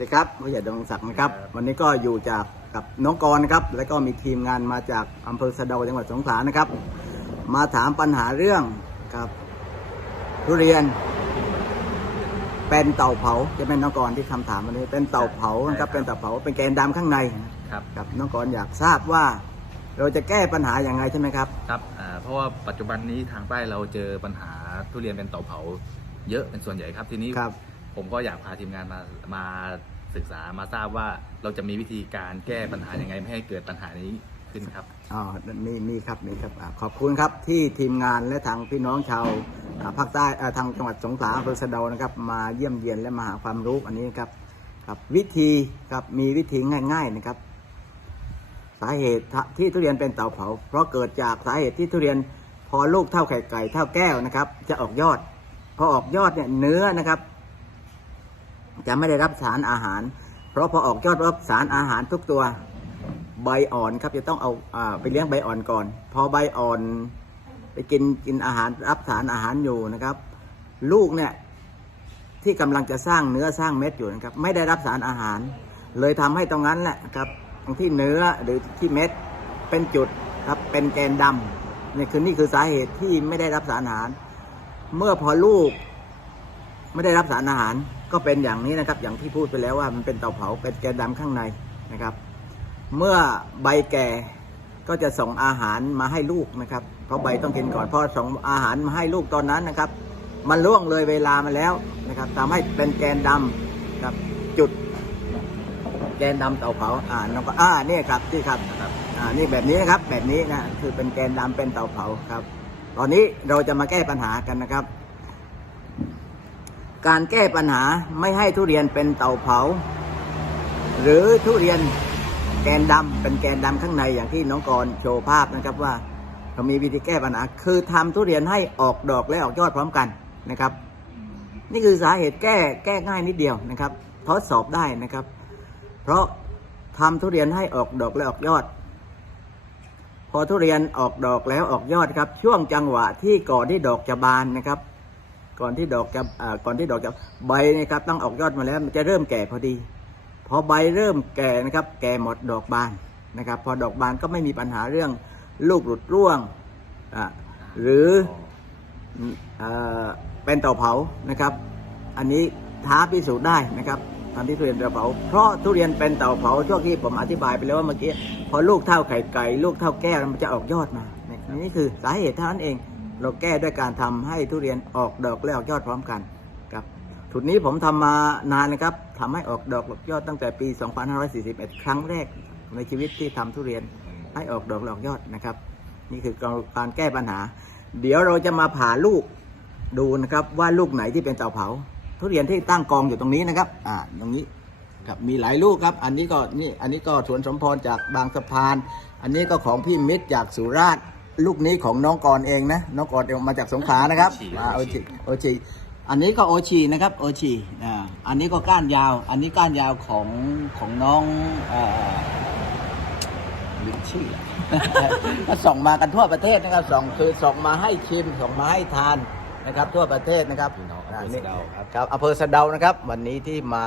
ดีครับผู้ใหญ่ดงศักดิ์นะครับ วันนี้ก็อยู่จากกับน้องกรณ์นะครับ แล้วก็มีทีมงานมาจากอำเภอสะเดาจังหวัดสงขลานะครับ มาถามปัญหาเรื่องครับทุเรียน เป็นเต่าเผาจะเป็นน้องกรณ์ที่คำถามวันนี้ เป็นเต่าเผานะครับเป็นเต่าเผาเป็นแกนดำข้างในครับครับน้องกรณ์อยากทราบว่า เราจะแก้ปัญหาอย่างไรใช่ไหมครับ ครับอ่าเพราะว่าปัจจุบันนี้ทางใต้เราเจอปัญหาทุเรียนเป็นเต่าเผา เยอะเป็นส่วนใหญ่ครับทีนี้ครับ ผมก็อยากพาทีมงานมามาศึกษามาทราบว่าเราจะมีวิธีการแก้ปัญหายังไงไม่ให้เกิดปัญหานี้ขึ้นครับอ๋อมีมีครับมีครับอาขอบคุณครับที่ทีมงานและทางพี่น้องชาวอ่าภาคใต้อ่าทางจังหวัดสงขลาอำเภอสะเดานะครับ มาเยี่ยมเยียนและมาหาความรู้อันนี้นครับครับวิธีครับมีวิธีง่าย ๆนะครับ สาเหตุที่ทุเรียนเป็นเต่าเผา เพราะเกิดจากสาเหตุที่ทุเรียนพอลูกเท่าไข่ไก่เท่าแก้วนะครับ จะออกยอด พอออกยอดเนี่ยเนื้อนะครับ จะไม่ได้รับสารอาหาร เพราะพอออกยอดรับสารอาหารทุกตัวใบอ่อนครับจะต้องเอาอาไปเลี้ยงใบอ่อนก่อน พอใบอ่อน ไปกินกินอาหารรับสารอาหารอยู่นะครับ ลูกเนี่ยที่กำลังจะสร้างเนื้อสร้างเม็ดอยู่นะครับ ไม่ได้รับสารอาหาร เลยทำให้ตรงนั้นแหละครับตรงที่เนื้อหรือที่เม็ดเป็นจุดครับเป็นแกนดำนี่คือนี่คือสาเหตุที่ไม่ได้รับสารอาหาร เมื่อพอลูก ไม่ได้รับสารอาหารก็เป็นอย่างนี้นะครับ อย่างที่พูดไปแล้วว่ามันเป็นเตาเผาเป็นแกนดำข้างในนะครับ เมื่อใบแก่ก็จะส่งอาหารมาให้ลูกนะครับ เพราะใบต้องกินก่อนพอส่งอาหารมาให้ลูกตอนนั้นนะครับ มันล่วงเลยเวลามาแล้วนะครับทำให้เป็นแกนดำครับจุด แกนดำเตาเผาอ่าน้องก็อ่านี่ครับที่ครับอ่านี่แบบนี้นะครับแบบนี้นะคือเป็นแกนดำเป็นเตาเผาครับ ตอนนี้เราจะมาแก้ปัญหากันนะครับ การแก้ปัญหาไม่ให้ทุเรียนเป็นเตาเผา หรือทุเรียนแกนดำเป็นแกนดำข้างในอย่างที่น้องกรณ์โชว์ภาพนะครับว่าเรามีวิธีแก้ปัญหา คือทำทุเรียนให้ออกดอกและออกยอดพร้อมกันนะครับ นี่คือสาเหตุแก้แก้ง่ายนิดเดียวนะครับทดสอบได้นะครับ เพราะทำทุเรียนให้ออกดอกและออกยอด พอทุเรียนออกดอกแล้วออกยอดครับ ช่วงจังหวะที่ก่อนที่ดอกจะบานนะครับ ก่อนที่ดอกจะก่อนที่ดอกจะใบนะครับต้องออกยอดมาแล้วมันจะเริ่มแก่พอดีพอใบเริ่มแก่นะครับ แก่หมดดอกบานนะครับ พอดอกบานก็ไม่มีปัญหาเรื่องลูกหลุดร่วงหรือเอ่อเป็นเต่าเผานะครับ อันนี้ท้าพิสูจน์ได้นะครับตอนที่ทุเรียนเต่าเผา เพราะทุเรียนเป็นเต่าเผาช่วงที่ผมอธิบายไปแล้วว่าเมื่อกี้พอลูกเท่าไข่ไก่ลูกเท่าแก้วมันจะออกยอดมานี่คือสาเหตุเท่านั้นเอง เราแก้ด้วยการทำให้ทุเรียนออกดอกและออกยอดพร้อมกันครับถุดนี้ผมทำมานานนะครับทำให้ออกดอกออกยอดตั้งแต่ปี 2541 ครั้งแรกในชีวิตที่ทำทุเรียนให้ออกดอกแลออกยอดนะครับ นี่คือการแก้ปัญหา เดี๋ยวเราจะมาผ่าลูกดูนะครับว่าลูกไหนที่เป็นเตาเผา ทุเรียนที่ตั้งกองอยู่ตรงนี้นะครับอ่าตรงนี้ครับมีหลายลูกครับ อันนี้ก็นี่อันนี้ก็สวนสมพรจากบางสะพาน อันนี้ก็ของพี่มิตรจากสุราษฎร์ ลูกนี้ของน้องกรเองนะ น้องกรเองมาจากสงขลานะครับมาโอชิโอชิอันนี้ก็โอชีนะครับโอชีอ่าอันนี้ก็ก้านยาว อันนี้ก้านยาวของของน้องเอ่อลืมชื่อก็ส่งมากันทั่วประเทศนะครับส่งคือส่งมาให้ชิมส่งมาให้ทานนะครับ ทั่วประเทศนะครับพี่น้องอำเภอนี่สะเดาครับครับอำเภอสะเดานะครับ วันนี้ที่มา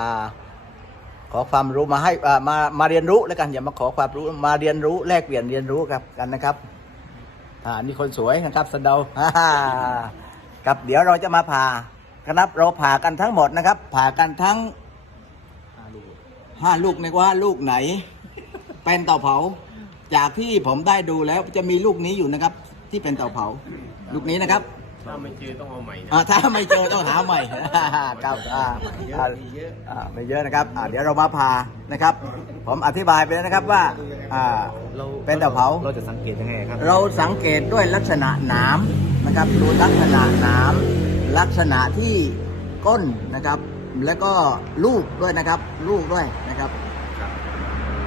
ขอความรู้มาให้อ่ามามาเรียนรู้แล้วกันอย่ามาขอความรู้มาเรียนรู้แลกเปลี่ยนเรียนรู้ครับกันนะครับ อ่านี่คนสวยนะครับสะเดาครับเดี๋ยวเราจะมาผ่าครับเราผ่ากันทั้งหมดนะครับ ผ่ากันทั้งห้าลูกในว่าลูกไหน เป็นเต่าเผา จากที่ผมได้ดูแล้วจะมีลูกนี้อยู่นะครับ ที่เป็นเต่าเผา ลูกนี้นะครับ ถ้าไม่เจอต้องเอาใหม่นะอ่าถ้าไม่เจอต้องหาใหม่ครับอ่าอ่าอ่าไม่เยอะนะครับอ่าเดี๋ยวเรามาพานะครับ ผมอธิบายไปแล้วนะครับว่าอ่าเราเป็นเต่าเผาเราจะสังเกตยังไงครับ เราสังเกตด้วยลักษณะหนามนะครับดูลักษณะหนามลักษณะที่ก้นนะครับ แล้วก็ลูกด้วยนะครับ ลูกด้วยนะครับครับ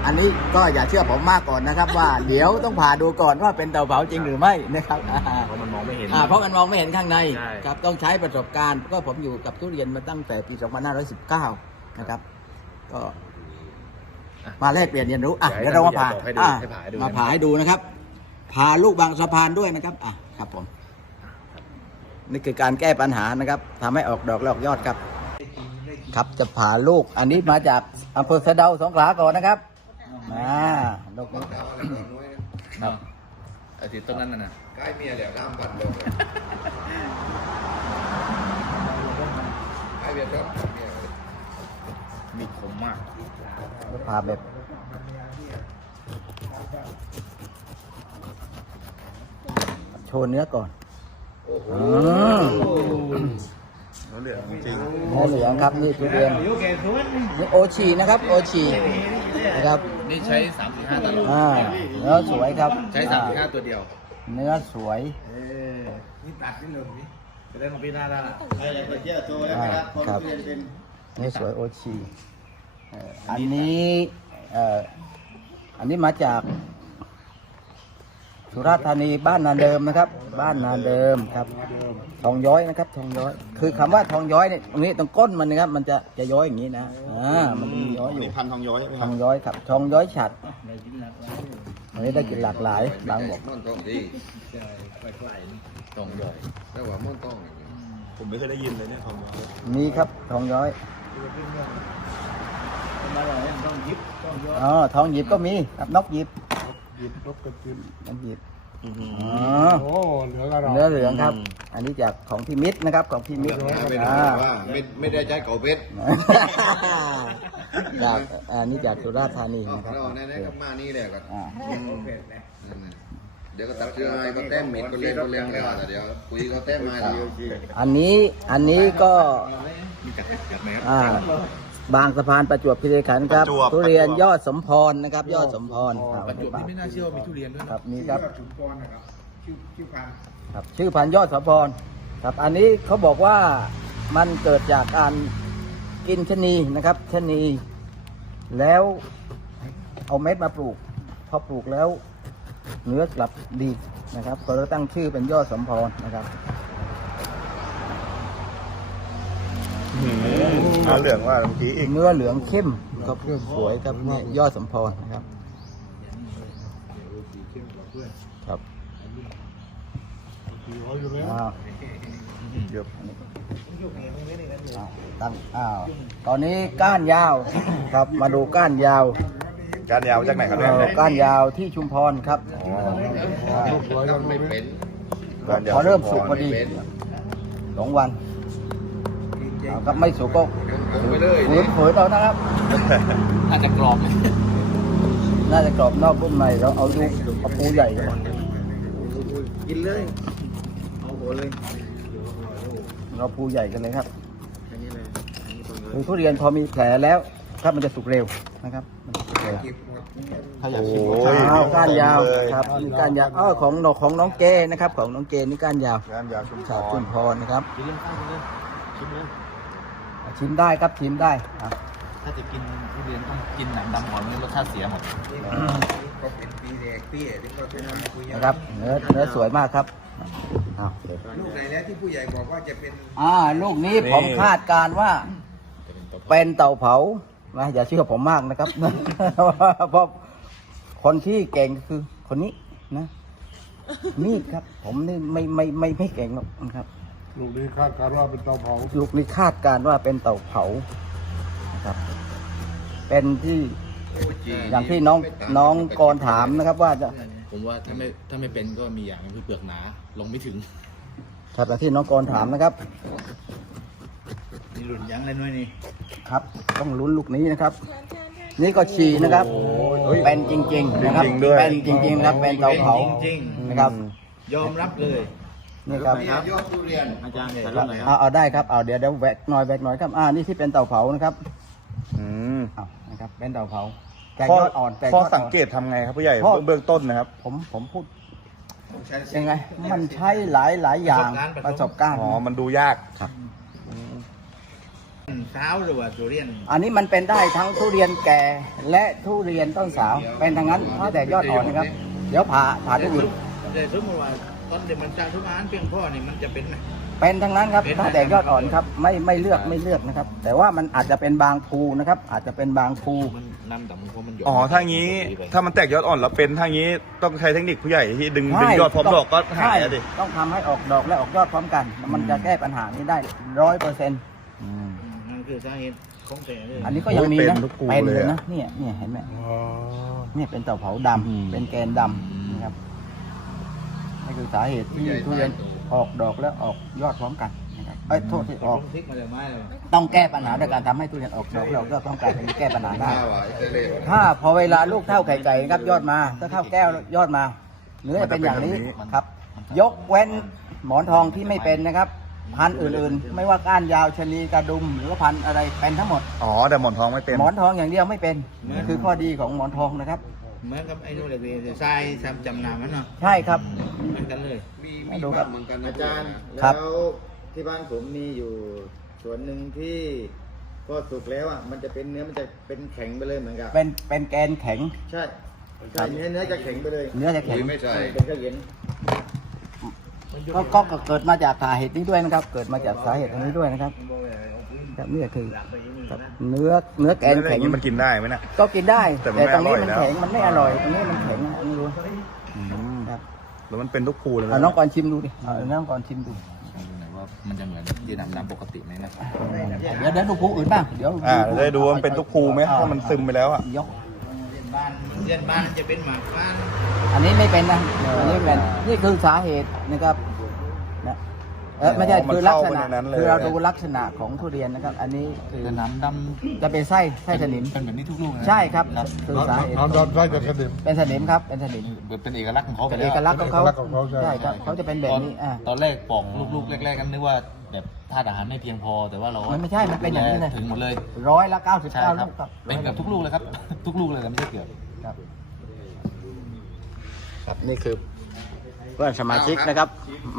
อันนี้ก็อย่าเชื่อผมมากก่อนนะครับ ว่าเดี๋ยวต้องผ่าดูก่อนว่าเป็นเต่าเผาจริงหรือไม่นะครับอ่าเพราะมันมองไม่เห็นอ่าเพราะมันมองไม่เห็นข้างในใช่ ครับต้องใช้ประสบการณ์ก็ผมอยู่กับทุเรียนมาตั้งแต่ปี 2519 นะครับ ก็มาแลกเปลี่ยนเรียนรู้อะเดี๋เดี๋ยยววเรามาผ่าให้ดูอะให้ผ่าให้ดู มาผ่าให้ดูนะครับผ่าลูกบางสะพานด้วยนะครับอะครับผมนี่คือการแก้ปัญหานะครับทำให้ออกดอกและออกยอดครับ ครับจะผ่าลูกอันนี้มาจากอำเภอสะเดาสงขลาก่อนนะครับ มาลูกนี้ครับ อาทิตย์ต้นนั้นน่ะนะใกล้เมียแล้วน้ำบัดลงใกล้เมียแล้วเมียมีคมมากผ่าแบบโชว์เนื้อก่อนอืมเหลืองจริง เนื้อเหลืองครับนี่ทุเรียน นี่โอชีนะครับ โอชี นะครับนี่ใช้สามสี่ห้าตลอดอ่าเนื้อสวยครับใช้สามสี่ห้าตัวเดียว เนื้อสวยนี่ตัดนี่เลยนี่จะได้ของพี่หน้าได้ละใครอยากไปเที่ยวโชว์แล้วนะครับคนครับเรียนเป็นเนื้อสวยโอชีเอ่ออันนี้เอ่ออันนี้มาจาก สุราษฎร์ธานีบ้านนาเดิมนะครับ บ้านนาเดิมครับ ทองย้อยนะครับ ทองย้อย คือคำว่าทองย้อยเนี่ยตรงนี้ตรงก้นมันนะครับ มันจะจะย้อยอย่างนี้นะอ่ามันมีย้อยอยู่มีพันทองย้อยใช่ไหมทองย้อยครับทองย้อยฉัดอันนี้ได้กินหลากหลายบางบอกม่อนต้องดีตรงย่อยแต่ว่าม่อนต้องผมไม่เคยได้ยินเลยเนี่ยทองย้อยมีครับทองย้อยอ๋อทองหยิบก็มีครับนกหยิบ หยิบลบกระติมนกหยิบอือ๋อโอ้เหลืองอร่อย เนื้อเหลืองครับ อันนี้จากของพี่มิตรนะครับของพี่มิตรไม่ได้อ่าว่าไม่ไม่ได้ใจเก่าเพชรจากอันนี้จากสุราษฎร์ธานีเอานะครับเราแน่ๆก็มานี่แหละก็อ่าเดี๋ยวก็ตัดเสื้อให้ก็แต้มมิดก็เล่นก็เล่นเลยอะเดี๋ยวคุยเขาแต้มมาดีอันนี้อันนี้ก็มีจักจักไหมครับอ่า บางสะพานประจวบคีรีขันธ์ครับทุเรียนยอดสมพรนะครับ ยอดสมพรครับประจวบนี่ไม่น่าเชื่อว่ามีทุเรียนด้วยคนะรับนี่ครับ ชุมพรนะครับชื่อชื่อพันครับชื่อพันธุ์ยอดสมพรครับอันนี้เขาบอกว่ามันเกิดจากการกินชะนีนะครับชะนี แล้วเอาเม็ดมาปลูก พอปลูกแล้วเนื้อกลับดีนะครับ ก็เลยตั้งชื่อเป็นยอดสมพรนะครับ อ่าเหลืองว่าเมื่อกี้อีกเนื้อเหลืองเข้มครับสวยครับเนี่ยยอดสมพรนะครับ ครับร้อยอยู่แล้วอ้าวเดี๋ยวอ้าวตั้งอ้าวตอนนี้ก้านยาวครับมาดูก้านยาวการยาวจากไหนครับเนี่ยเอ่อก้านยาวที่ชุมพรครับลูกร้อยกันไม่ไม่เป็นการยาวพอเริ่มสุกพอดีสองวันเอา ครับไม่สุกก็ไปเลยฝืนฝืนเอานะครับ น่าจะกรอบเลยน่าจะกรอบนอกนุ่มในเราเอาดูเอาปูใหญ่ก่อนกินเลยเอาหัวเลยเราปูใหญ่กันเลยครับอันนี้เลยอันนี้ตรงเลยคือทุเรียนพอมีแผลแล้วครับมันจะสุกเร็วนะครับมันสุกเร็วเก็บหมดถ้าอยากโอ้ชิมยอ้าวก้านยาวเลยครับนี่ก้านยาวอ้อของน้องของน้องเกนะครับ ของน้องเกนี่ก้านยาวการยาวชุมพชาวรชุมพรนะครับกินเรื่องข้าวเลยชิมเลย ชิมได้ครับชิมได้ครับถ้าจะกินทุเรียนต้องกินหนังดำก่อนไม่งั้นรสชาติเสียหมด ก็เป็นปีแรกปีที่เราเป็นมาคุยนะครับ เนื้อเนื้อสวยมากครับอ้าวเดี๋ยวลูกไหนแล้วที่ผู้ใหญ่บอกว่าจะเป็นอ่าลูกนี้ผมคาดการณ์ว่า เป็นเต่าเผานะอย่าเชื่อผมมากนะครับ เพราะคนที่เก่งคือคนนี้นะ นี่ครับ ผมนี่ไม่ไม่ไม่ไม่เก่งหรอกนะครับ ลูกนี้คาดการณ์ว่าเป็นเตาเผาลูกนี้คาดการณ์ว่าเป็นเต่าเผานะครับ เป็นที่อย่างที่น้องน้องกรถามนะครับ ว่าจะผมว่าถ้าไม่ถ้าไม่เป็นก็มีอย่างคือเปลือกหนาลงไม่ถึงครับอย่างที่น้องกรถามนะครับนี่หลุนยังเลยน้อยนี่ครับ ต้องลุ้นลูกนี้นะครับ นี่ก็ฉี่นะครับเป็นจริง ๆ นะครับจริงๆด้วยเป็นจริงๆนะครับเป็นเตาเผาจริงนะครับ ยอมรับเลย นี่ครับเนี่ยยอดทุเรียนอาจารย์ถ่ายรูปหน่อยคเอารับเอาได้ครับเอาเดี๋ยวเดี๋ยวแวกหน่อยแวกหน่อยครับอ่านี่ที่เป็นเตาเผานะครับอืมเอานะครับเป็นเตาเผาแตกข้อยอดอ่อนแตกยข้ออดอ่อน สังเกตทำไงครับผู้ใหญ่ข้อ เบื้องต้นนะครับ ผมผมพูดใช้ยังไง มันใช้หลายหลายอย่างประสบการณ์ อ๋อ มันดูยาก เท้าหรือว่าทุเรียน อันนี้มันเป็นได้ทั้งทุเรียนแก่และทุเรียนต้นสาว เป็นทั้งนั้นถ้าแต่ยอดอ่อนนะครับ เดี๋ยวผ่าผ่าทุกอื่น แต่สมมติว่า ตอนเด็กมันจะทุกอาหารเพียงพ่อนี่มันจะเป็นไหม เป็นทั้งนั้นครับเป็นถ้าแต่ยอดอ่อนครับไม่ไม่เลือกไม่เลือกนะครับ แต่ว่ามันอาจจะเป็นบางภูนะครับ อาจจะเป็นบางภูมันน้ำดำเพราะมันหยดอ๋อถ้างี้ถ้ามันแตกยอดอ่อนแล้วเป็นถ้างี้ต้องใช้เทคนิคผู้ใหญ่ที่ดึงดึงใช่ยอดพร้อมดอกก็หายใช่อะดิต้องทำให้ออกดอกและออกยอดพร้อมกัน มันจะแก้ปัญหานี้ได้ร้อยเปอร์เซ็นต์นั่นคือสาเหตุอันนี้ก็ยังมีเป็นะนทุกภูเป็นเลเลยยอะนะเนี่ยเนี่ยเห็นไหมเนี่ยเป็นเต่าเผาดำอืมเป็นแกนดำนะครับ นี่คือสาเหตุที่ทุเรียนออกดอกและออกยอดพร้อมกันนะครับเอ้ยโทษที่ออก ต้องแก้ปัญหาด้วยการทำให้ทุเรียนออกดอกและออกยอดพร้อมกันอันนี้แก้ปัญหาได้ข้าวอะไอ้เต้เล่ห์ถ้าพอเวลาลูกเท่าไข่ไก่นะครับยอดมาถ้าเท่าแก้วยอดมาเนื้อจะเป็นอย่างนี้ครับ ยกเว้นหมอนทองที่ไม่เป็นนะครับ พันธุ์อื่นๆ ไม่ว่าก้านยาวชะนีกระดุม หรือว่าพันธุ์อะไรเป็นทั้งหมด อ๋อแต่หมอนทองไม่เป็น หมอนทองอย่างเดียวไม่เป็นนี่คือข้อดีของหมอนทองนะครับ เหมือนกับไอ้นู่นเลยพี่ทรายจำจำนำมันเนาะใช่ครับ เหมือนกันเลย มีให้มีดูครับ้าบ งเหมือนกันนะอาจารย์ครับแล้วที่บ้านผมมีอยู่สวนหนึ่งที่ก็สุกแล้วอะมันจะเป็นเนื้อมันจะเป็นแข็งไปเลยเหมือนกับเป็นเป็นแกนแข็ง ใช่ใช่เนื้อเนื้อจะแข็งไปเลยเนื้อจะแข็งปุ๋ยไม่ใช่เป็นก็เย็นก็ก็ก็เกิดมาจากสาเหตุนี้ด้วยนะครับ เกิดมาจากสาเหตุอันนี้ด้วยนะครับครับนี่คือ ครับเนื้อเนื้อแกนแล้วอแข็ย่างงนี้มันกินได้ไหมน่ะก็กินได้ แต่มันแต่ไม่ตรงนี้อร่อยมันแล้วแข็งมันไม่อร่อยตรงนี้มันแข็งอันนี้ดูครับแล้วมันเป็นทุกภูเลยเอานะน้องก่อนชิมดูดิเอาน้องก่อนชิมดูไหนว่ามันจะเหมือนยีนำดำปกติไหมนะเดี๋ยวเดี๋ยวดูผู้อื่นบ้างเดี๋ยวอ่าจะได้ดูว่ามันเป็นทุกภูไหมถ้ามันซึมไปแล้วอะยกบ้านเรียนบ้านจะเป็นหมากบ้าน อันนี้ไม่เป็นนะอันนี้เป็นนี่คือสาเหตุนะครับนะ เออไม่ใช่มันคือลักษเข้าไปณะในนั้นเลย คือเราดูลักษณะของทุเรียนนะครับ อันนี้คือยีนำดจะเป็นไส้ไส้สนิมำเป็นแบบนี้ทุกลูกนะใช่ครับคือสาเหตุเป็นสนิมครับเป็นสนิมเป็นเอกลักษณ์ของเขาไปเป็นแล้เอวกลักษณ์ของเขาใช่ครับเขาจะเป็นแบบนี้อ่าตอนแรกปอกลูกๆแรกๆกันนึกว่าแบบธาตุอาหารไม่เพียงพอแต่ว่าเรามันไม่ใช่มันเป็นอย่างนี้เลยถึงหมดเลยร้อยละเก้าสิบใช่เก้าครัลูบกครับเป็นเกือบทุกลูกเลยครับ ทุกลูกเลยแต่ไม่ใช่เกือบ ครับ ครับนี่คือ เพื่อนสมาชิกนะครับ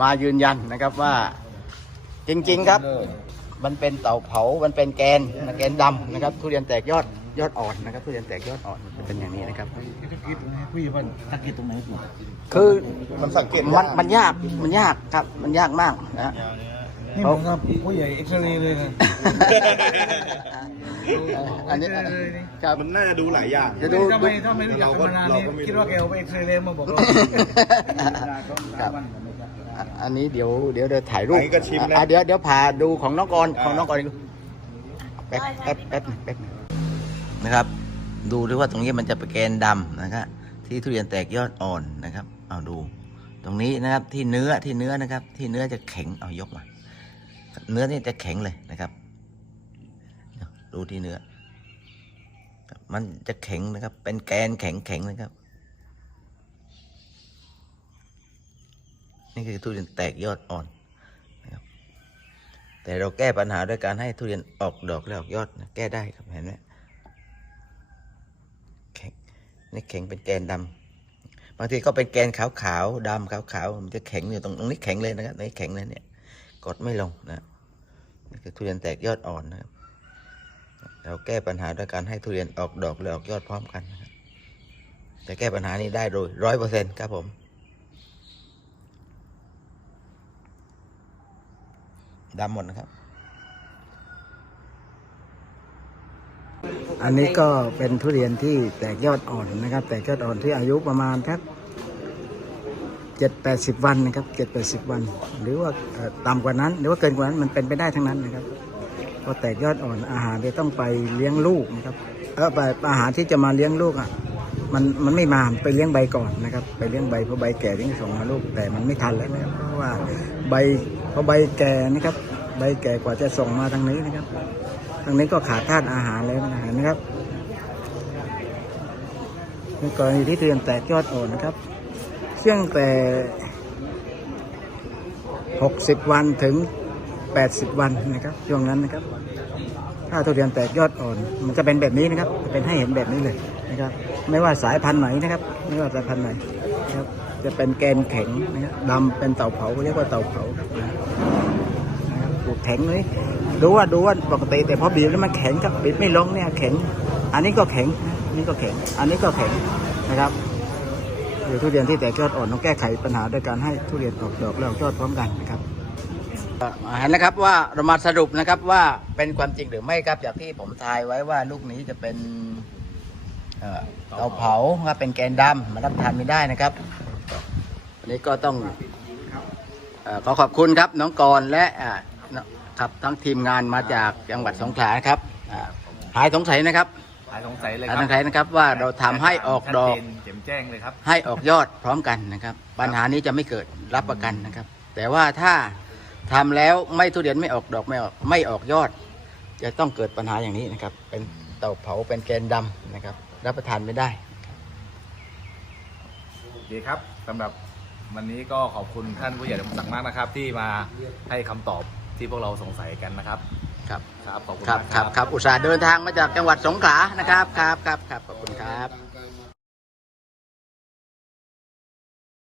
มายืนยันนะครับว่า จริง ๆครับ มันเป็นเต่าเผา มันเป็นแกนแกนดำนะครับ ทุเรียนแตกยอดยอดอ่อนนะครับ ทุเรียนแตกยอดอ่อนมันเป็นอย่างนี้นะครับคือมันสังเกตมันมันยากมันยากครับมันยากมากนะ นี่ผมครับผู้ใหญ่เอ็กซเรย์เลยนะ อันนี้ครับ มันน่าจะดูหลายอย่างจะดูถ้าไม่ถ้าไม่รู้จักกันมานานนี่คิดว่าแกเอาไปเอ็กซเรย์มาบอกเราครับอะอันนี้เดี๋ยวเดี๋ยวเดี๋ยวถ่ายรูปอันนี้ก็ชิมนะอะเดี๋ยวเดี๋ยวพาดูของน้องกรณ์ของน้องกรณ์ดูแป๊บแป๊บแป๊บหนึ่งแป๊บหนึ่งนะครับ ดูด้วยว่าตรงนี้มันจะเป็นแกนดำนะครับที่ทุเรียนแตกยอดอ่อนนะครับ เอาดู ตรงนี้นะครับที่เนื้อที่เนื้อนะครับ ที่เนื้อจะแข็งเอายกมา เนื้อนี่จะแข็งเลยนะครับ ดูที่เนื้อ มันจะแข็งนะครับ เป็นแกนแข็งแข็งนะครับ นี่คือทุเรียนแตกยอดอ่อนนะครับ แต่เราแก้ปัญหาด้วยการให้ทุเรียนออกดอกและออกยอดนะแก้ได้ครับเห็นไหมแข็งนี่แข็งเป็นแกนดำบางทีก็เป็นแกนขาวขาวๆดำขาวขาวๆมันจะแข็งอยู่ตรงตรงนี้แข็งเลยนะครับตรงนี้แข็งเลยเนี่ย กดไม่ลงนะนี่คือทุเรียนแตกยอดอ่อนนะครับ เราแก้ปัญหาด้วยการให้ทุเรียนออกดอกและออกยอดพร้อมกันนะครับแต่แก้ปัญหานี้ได้โดยร้อยเปอร์เซ็นต์ครับผม ดำหมดนะครับ อันนี้ก็เป็นทุเรียนที่แตกยอดอ่อนนะครับ แตกยอดอ่อนที่อายุประมาณทัก เจ็ดแปดสิบวันนะครับเจ็ดแปดสิบวัน หรือว่าต่ำกว่านั้น หรือว่าเกินกว่านั้นมันเป็นไปได้ทั้งนั้นนะครับพอแตกยอดอ่อนอาหารจะต้องไปเลี้ยงลูกนะครับเออไปอาหารที่จะมาเลี้ยงลูกอะมันมันไม่มาไปเลี้ยงใบก่อนนะครับ ไปเลี้ยงใบเพราะใบแก่ถึงจะส่งมาลูกแต่มันไม่ทันแล้วนะครับเพราะว่าใบเพอใบแก่นะครับ ใบแก่กว่าจะส่งมาทางนี้นะครับทางนี้ก็ขาดธาตุอาหารแล้วนะเห็นะครับในกรณีที่เตรียมแตกยอดอ่อนนะครับ ช่วงแต่ 60 วันถึง 80 วันนะครับช่วงนั้นนะครับ ถ้าทุเรียนแตกยอดอ่อน มันจะเป็นแบบนี้นะครับจะเป็นให้เห็นแบบนี้เลยนะครับ ไม่ว่าสายพันธุ์ไหนนะครับ ไม่ว่าสายพันธุ์ไหนนะครับ จะเป็นแกนแข็งนะครับดำเป็นเต่าเผาเรียกว่าเต่าเผานะครับปลูกแข็งเลยดูว่าดูว่าปกติแต่พอบีบแล้วมันแข็งครับบีบไม่ลงเนี่ยแข็ง อันนี้ก็แข็งนนี้ก็แข็ง อันนี้ก็แข็งนะครับ หรือทุเรียนที่แตกยอดอ่อนต้องแก้ไขปัญหาด้วยการให้ทุเรียนออกดอกแล้วออกยอดพร้อมกันนะครับเห็นนะครับว่าเรามาสรุปนะครับว่าเป็นความจริงหรือไม่ครับจากที่ผมทายไว้ว่าลูกนี้จะเป็นเอ่อเตาเผาว่าเป็นแกนดำมารับทานไม่ได้นะครับวันนี้ก็ต้องอขอขอบคุณครับน้องกรและครับทั้งทีมงานมาจากจังหวัดสงขลาครับหายสงสัยนะครับายสงสัยเลยคหายรับสงสัยนะครับว่าเราทำให้ออกดอก ชัเจนแจ่มแจ้งเลยครับ ให้ออกยอดพร้อมกันนะครับ ปัญหานี้จะไม่เกิดรับประกันนะครับ แต่ว่าถ้าทำแล้วไม่ทุเรียนไม่ออกดอกไม่ออกไม่ออกยอด จะต้องเกิดปัญหาอย่างนี้นะครับ เป็นเต่าเผาเป็นแกนดำนะครับ รับประทานไม่ได้ ดีครับสำหรับวันนี้ก็ขอบคุณท่านผู้ใหญ่สมศักดิ์มากนะครับ ที่มาให้คำตอบที่พวกเราสงสัยกันนะครับ ครับครับขอบคุณครับมากครับครับอุตส่าห์เดินทางมาจากจังหวัดสงขลานะครับครับครับครับขอบคุณครับ